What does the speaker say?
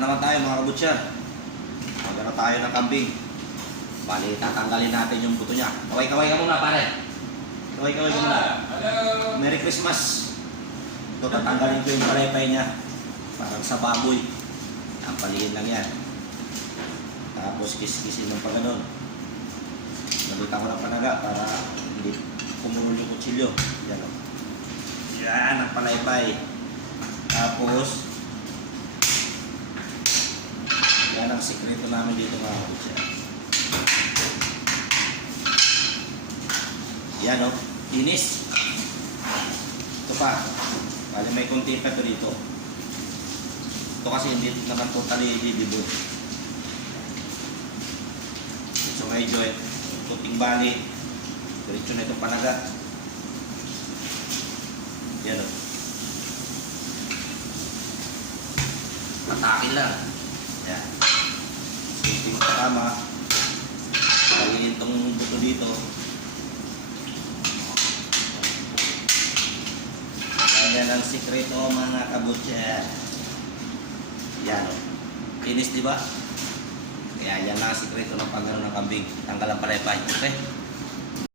na naman tayo mga kabutsyar. Magano tayo ng kambing. Bali, tatanggalin natin yung buto niya. Kaway-kaway ka muna, pare. Kaway-kaway ka muna. Hello! Merry Christmas. Ito, tatanggalin ko yung palaypay niya. Parang sa baboy. Ang paliin lang yan. Tapos kiss-kissin ng pagganon. Nalita ko ng panaga para hindi kumunol yung kutsilyo. Yan o. Yan ang palaypay. Tapos, yan ang sikreto namin dito mga kabutsyar. Yan o. Linis. Ito pa. Bali may konti pa ito dito. Ito kasi hindi naman totally edible. So may joint. Kunting bali. Diretso na itong panaga. Yan o. Patakin lang. Yan. Kunting tama. Baliin itong buto dito. Yan ang sikreto mga kabutsyar. Yan o. Kinis diba? Kaya yan ang sikreto ng pagano ng kambing. Tanggal ang palaypay. Okay?